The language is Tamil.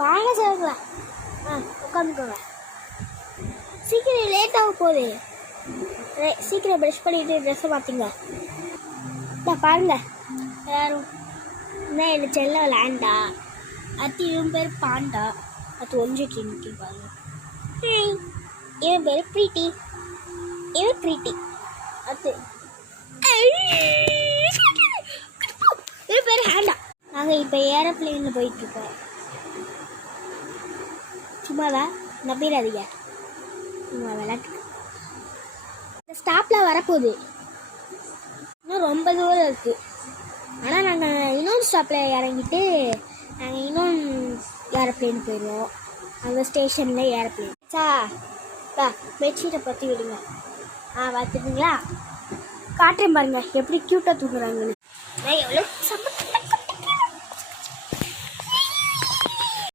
வாங்க சேர்க்கலாம். உட்காந்துக்கோங்க. சீக்கிரம் லேட்டாக போகுது. சீக்கிரம் ப்ரஷ் பண்ணிட்டு ட்ரெஸ்ஸை பார்த்தீங்க. பாருங்க யாரும் என்ன என்ன செல்ல விளையாண்டா. அது இவன் பேர் பாண்டா. அது ஒன்றிட்டு நிற்கி பாருங்க. இவன் பேர் ப்ரீட்டி. இவன் ப்ரீட்டி. அது இவன் பேர் ஹேண்டா. நாங்கள் இப்போ ஏரோப்ளேனில் போயிட்டுருக்கோம். சும்மாவா நம்பிடாதீங்க, சும்மா விளையாட்டு. இந்த ஸ்டாப்பில் வரப்போகுது. இன்னும் ரொம்ப தூரம் இருக்குது. ஆனால் நாங்கள் இன்னொரு ஸ்டாப்பில் இறங்கிட்டு நாங்கள் இன்னொன்று ஏரோப்ளேன் போயிடுவோம். அங்கே ஸ்டேஷனில் ஏரோப்ளேன். பெட்ஷீட்டை பற்றி விடுங்க. பார்த்துருக்கீங்களா? காட்டுறேன் பாருங்க எப்படி க்யூட்டாக தூக்குறாங்கன்னு. நான் எவ்வளோ